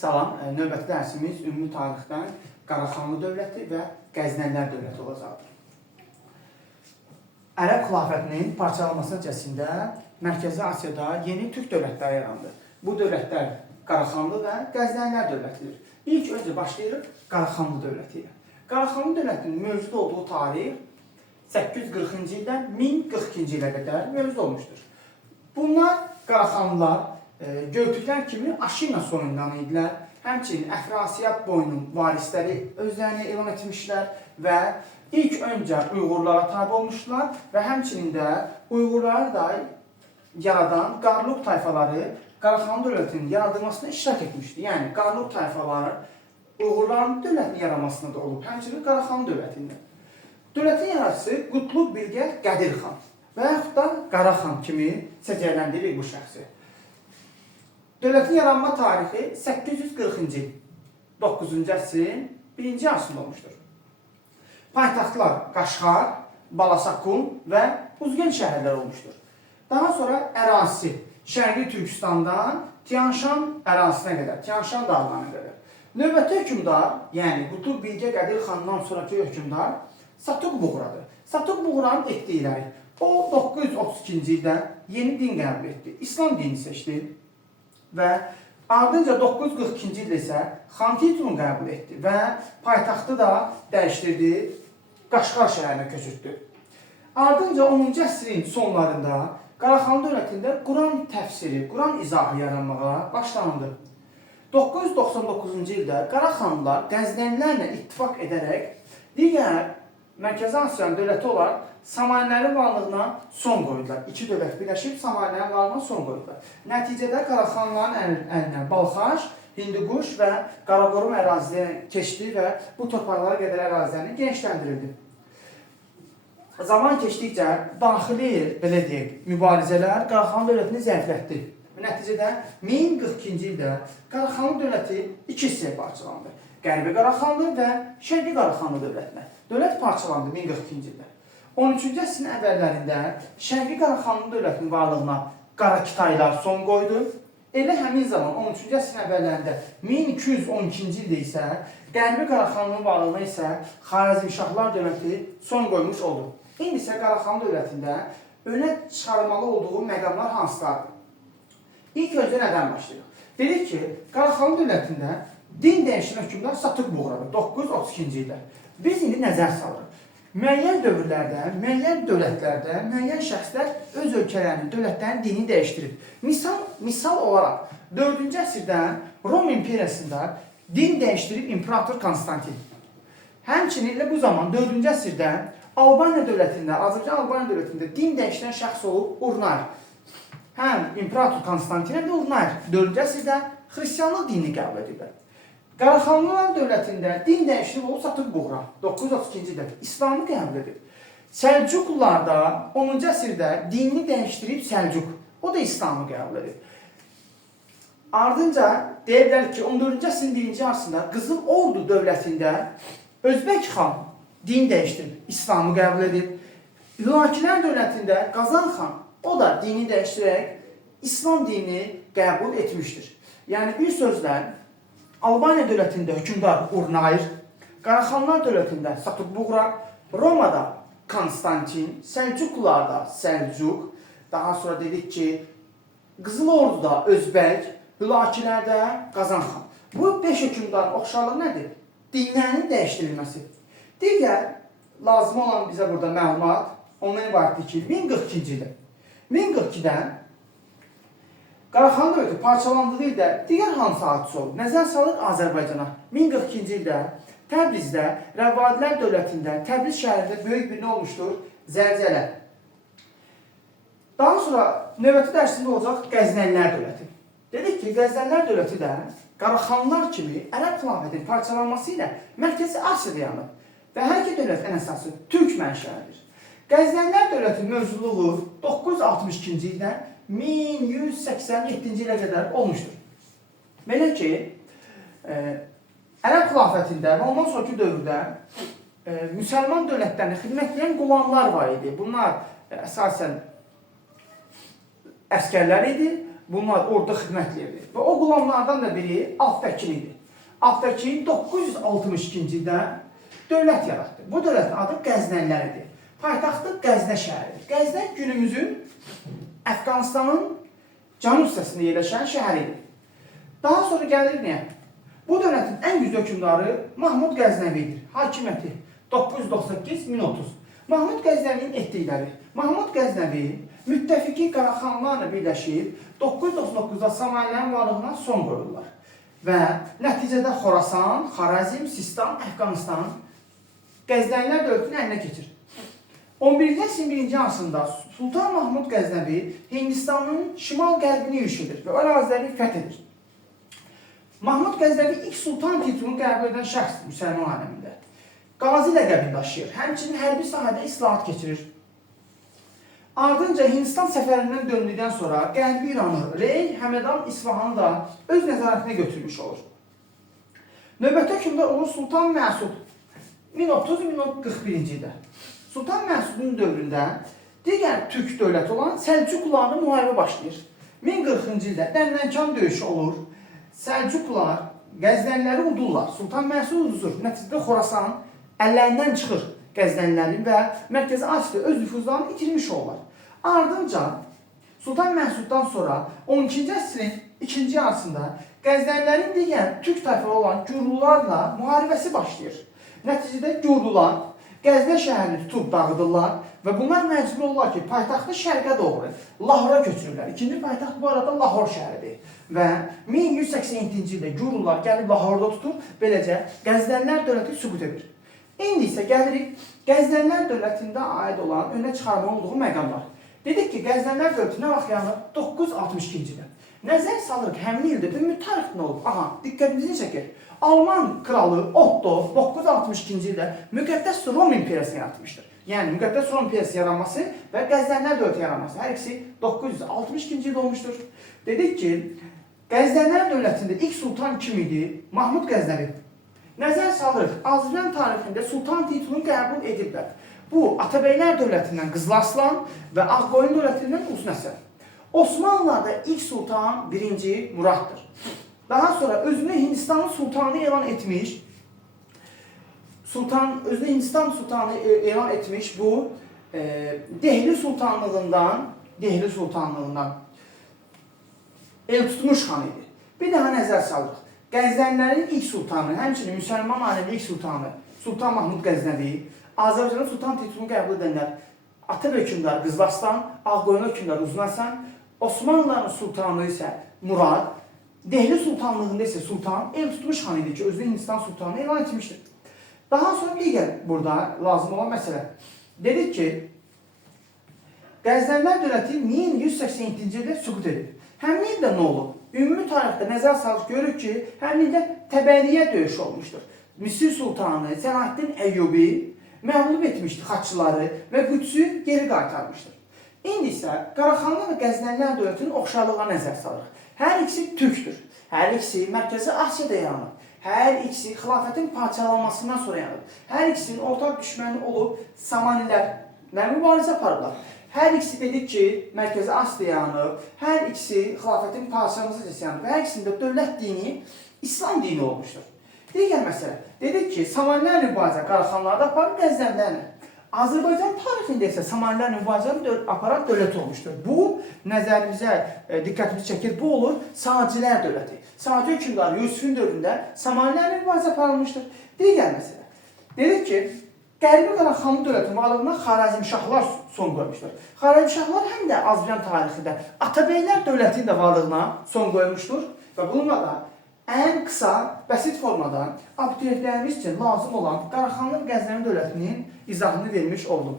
Salam, növbəti dərsimiz ümumi tarixdən Qaraxanlı dövləti və Qəznənlər dövləti olacaqdır. Ərəb xilafətinin parçalanması nəticəsində Mərkəzi Asiyada yeni türk dövlətləri yarandı. Bu dövlətlər Qaraxanlı və Qəznənlər dövlətidir. İlk öncə başlayırıq Qaraxanlı dövləti ilə. Qaraxanlı dövlətinin mövcud olduğu tarix 840-cı ildən 1042-ci ilə qədər mövcud olmuşdur. Bunlar Qaraxanlılar Göytürklər kimi Aşina soyundan idilər. Həmçinin Əfrasiyab boyunun varisləri özlərini elan etmişlər və ilk öncə Uyğurlara tabi olmuşlar və həmçinin də Uyğurları da yaradan Qarluq tayfaları Qaraxanlı dövlətinin yaradılmasına iştirak etmişdi. Yəni Qarluq tayfaları Uyğurların dövlətinin yaranmasında da olub, həmçinin Qaraxanlı dövlətində. Dövlətin yaradıcısı Qutlug Bilgə Qədir xan və yaxud da Qaraxan kimi səciyyələndirir bu şəxsi. Dövlətin yaranma tarixi 840-cı il, 9-cu əsrin 1-ci yarısında olmuşdur. Paytaxtlar Qaşqar, Balasakun və Uzgen şəhərlər olmuşdur. Daha sonra ərazisi Şərqi Türkistandan Tianşan ərazisinə qədər, Tianşan dağlarına qədər. Növbəti hökmdar, yəni Qutlug Bilgə Qədir xandan sonraki hökmdar Satuq Buğradır. Satuq Buğranın etdikləri, o 932-ci ildə yeni din qəbul etdi, İslam dini seçdi. Və ardınca 942-ci ildə isə xan titulunu qəbul etdi və paytaxtı da dəyişdirdi, Qaşqar şəhərinə köçürtdü. Ardınca 10-cu əsrin sonlarında Qaraxanlı dövlətində Quran təfsiri, Quran izahı yaranmağa başlandı. 999-cu ildə Qaraxanlılar Qəznənlərlə ittifaq edərək digər Mərkəzi Asiyanın dövləti olaraq Samanililərin varlığına son qoydular. İki dövlət birləşib Samanililərin varlığına son qoydular. Nəticədə Qaraxanlıların əlinə Balxaş, Hinduquş və Qaraqorum əraziləri keçdi və bu torpaqlara qədər ərazilərini genişləndirildi. Zaman keçdikcə daxili, belə deyək, mübarizələr Qaraxanlı dövlətini zəiflətdi. Nəticədə 1042-ci ildə Qaraxanlı dövləti iki hissəyə parçalandı. Qərbi Qaraxanlı və Şərqi Qaraxanlı dövlətinə. Dövlət parçalandı 1042-ci ildə. 13-cü əsrin əvvəllərində Şərqi Qaraxanlı dövlətinin varlığına Qarakitaylar son qoydu. Elə həmin zaman 13-cü əsrin əvvəllərində 1212-ci ildə isə Qərbi Qaraxanlının varlığına isə Xarəzmşahlar dövləti son qoymuş oldu. İndi isə Qaraxanlı dövlətində önə çıxarmalı olduğu məqamlar hansılardır? İlk öncə nədən başlayırıq? Dedik ki, Qaraxanlı dövlətində din dəyişən hökmdar Satuq Buğradır 932-ci ildə. Biz indi nəzər salırıq. Müəyyən dövrlərdə, müəyyən dövlətlərdə, müəyyən şəxslər öz ölkələrinin, dövlətlərinin dinini dəyişdirib. Misal olaraq, 4-cü əsrdən Rom imperiyasında din dəyişdirib İmperator Konstantin. Həmçinin elə bu zaman 4-cü əsrdə Albaniya dövlətində, Azərbaycan Albaniya dövlətində din dəyişdirən şəxs olub Urnar. Həm İmperator Konstantin həm də Urnar 4-cü əsrdə xristianlıq dinini qəbul ediblər. Qaraxanlılar dövlətində din dəyişdirib olub Satuq Buğra 932-ci ildə İslamı qəbul edib. Səlcuqlular da 10-cu əsrdə dinini dəyişdirib Səlcuq, o da İslamı qəbul edib. Ardınca deyə bilərik ki, 14-cü əsrin 1-ci yarısında Qızıl Ordu dövlətində Özbək xan din dəyişdirib İslamı qəbul edib. Hülakilər dövlətində Qazan xan, o da dini dəyişdirərək İslam dinini qəbul etmişdir. Yəni bir sözlə Albaniya dövlətində hökmdar Urnayr, Qaraxanlılar dövlətində Satuq Buğra, Romada Konstantin, Səlcuqlularda Səlcuq, daha sonra dedik ki, Qızıl Orduda Özbək, Hülakilərdə Qazan xan. Bu 5 hökmdarın oxşarlığı nədir? Dinlərinin dəyişdirilməsi. Digər lazım olan bizə burada məlumat ondan ibarətdir ki, 1042-ci ildə. 1042-dən Qaraxanlı dövləti parçalandığı ildə digər hansı hadisə olub? Nəzər salıq Azərbaycana. 1042-ci ildə Təbrizdə Rəvadilər dövlətində Təbriz şəhərində böyük bir nə olmuşdur? Zəlzələ. Daha sonra növbəti dərsində olacaq Qəznənlər dövləti. Dedik ki, Qəznənlər dövləti də Qaraxanlılar kimi Ərəb xilafətinin parçalanması ilə Mərkəzi Asiyada yanıb və hər iki dövlətin ən əsası türk mənşəlidir. Qəznənlər dövləti mövcudluğu 962-ci ildən 1187-ci ilə qədər olmuşdur. Belə ki, Ərəb xilafətində və ondan sonraki dövrdə müsəlman dövlətlərində xidmət edən qulamlar var idi. Bunlar əsasən əskərlər idi Bunlar orada xidmət edirdi. Və o qulamlardan da biri Alpbəkin idi. Alpbəkin 962-ci ildə dövlət yaratdı. Bu dövlətin adı Qəznənləridir. Paytaxtı Qəznə şəhəridir. Qəznə günümüzün Əfqanistanın cənub hissəsində yerləşən şəhəridir. Daha sonra gəlir nəyə? Bu dövlətin ən güclü hökmdarı Mahmud Qəznəvidir. Hakimiyyəti 998-1030. Mahmud Qəznəvinin etdikləri. Mahmud Qəznəvi müttəfiqi Qaraxanlarla birləşib 999-da Samanilərin varlığına son qoyurlar. Və nəticədə Xorasan, Xarazm, Sistan, Əfqanistan Qəznənlər dövlətinin əlinə keçir. 11-ci əsrin 1-ci asrında Sultan Mahmud Qəznəvi Hindistanın şimal-qərbini yürüş edir və əraziləri fəth edir. Mahmud Qəznəvi ilk sultan titulunu qəbul edən şəxs müsəlman aləmində. Qazi ləqəbini daşıyır, həmçinin hərbi sahədə islahat keçirir. Ardınca Hindistan səfərindən döndükdən sonra Qərbi İranı, Rey, Həmədan, İsfahanı da öz nəzarətinə götürmüş olur. Növbəti hökmdar olur Sultan Məsud 1030-1041-ci ildə. Sultan Məsudun dövründə digər türk dövləti olan Səlcuqlarla müharibə başlayır. 1040-cı ildə Dənnənkan döyüşü olur. Səlcuqlar Qəznənləri udurlar. Sultan Məsud uduzur. Nəticədə Xorasan əllərindən çıxır Qəznənlərin və Mərkəzi Asiyada öz nüfuzlarını itirmiş olurlar. Ardınca Sultan Məsuddan sonra 12-ci əsrin 2-ci yarısında Qəznənlərin digər türk tayfaları olan Gürlularla müharibəsi başlayır. Nəticədə Gürlular Qəznə şəhərini tutub dağıdırlar və bunlar məcbur olurlar ki, paytaxtı şərqə doğru Lahora köçürürlər. İkinci paytaxt bu arada Lahor şəhəridir. Və 1187-ci ildə Gürlular gəlib Lahorda tutur, beləcə Qəznənlər dövləti süqut edir. İndi isə gəlirik Qəznənlər dövlətində aid olan önə çıxarma olduğu məqamlar. Dedik ki, Qəznənlər dövləti nə vaxt yanır? 962-ci ildə. Nəzər salırıq, həmin ildə ümumi tarix nə olub? Aha, diqqətimizi çəkir. Alman kralı Otto 962-ci ildə Müqəddəs Rom İmperiyasını yaratmışdır. Yəni, Müqəddəs Rom İmperiyası yaranması və Qəznənlər dövləti yaranması. Hər ikisi 962-ci ildə olmuşdur. Dedik ki, Qəznənlər dövlətində ilk sultan kim idi? Mahmud Qəznəvi. Nəzər salırıq, Azərbaycan tarixində sultan titulunu qəbul ediblər. Bu, Atabəylər dövlətindən Qızıl Arslan və Ağqoyun dövlətindən Uzun-Həsən. Osmanlılarda ilk sultan 1-ci Muraddır. Daha sonra özünü Hindistanın sultanı elan etmiş, Hindistan sultanı elan etmiş bu Dehli Sultanlığından el tutmuş xan idi. Bir daha nəzər salırıq. Qəznənlərin ilk sultanı, həmçinin müsəlman aləmin ilk sultanı Sultan Mahmud Qəznəvi, Azərbaycanın sultan titulunu qəbul edənlər Atabey hökmdarı Qızıl Arslan, Ağqoyun hökmdarı Uzun-Həsən, Osmanlıların sultanı isə Murad, Dehli Sultanlığında isə sultan el tutmuş xan idi ki, özünü Hindistan sultanı elan etmişdir. Daha sonra digər burada lazım olan məsələ. Dedik ki, Qəznənlər dövləti 1187-ci ildə süqut edib. Həmin ildə nə olub? Ümumi tarixdə nəzər salıb görürük ki, həmin ildə Təbəriyyə döyüşü olmuşdur. Misir sultanı Selahaddin Əyyubi məğlub etmişdi xaççıları və Qüdsü geri qaytarmışdır. İndi isə Qaraxanlı və Qəznənlər dövlətinin oxşarlığına nəzər salırıq. Hər ikisi türkdür. Hər ikisi Mərkəzi Asiyada yaranıb. Hər ikisi xilafətin parçalanmasından sonra yaranıb. Hər ikisinin ortaq düşməni olub Samanilərlə mübarizə aparırlar. Hər ikisi dedik ki, Mərkəzi Asiyada yaranıb. Hər ikisi xilafətin parçalanması yaranıb. Hər ikisində dövlət dini İslam dini olmuşdur. Digər məsələ, dedik ki, Samanilər mübarizə Qaraxanlarda aparıb Qəznənlərlə. Azərbaycan tarixində isə Samanilər mübarizəni aparan dövlət olmuşdur. Bu, nəzərimizə diqqətimizi çəkir, bu olur Sacilər dövləti. Sacı hökmdarı Yusufun dövründə Samanilər mübarizə aparılmışdır. Digər məsələ, dedik ki, Qərbi Qaraxanlı dövlətinin varlığına Xarəzmşahlar son qoymuşdur. Xarəzmşahlar həm də Azərbaycan tarixində Atabəylər dövlətinin də varlığına son qoymuşdur və bununla da ən qısa, bəsit formada abituriyentlərimiz üçün lazım olan Qaraxanlı və Qəznəvi dövlətinin izahını vermiş oldum.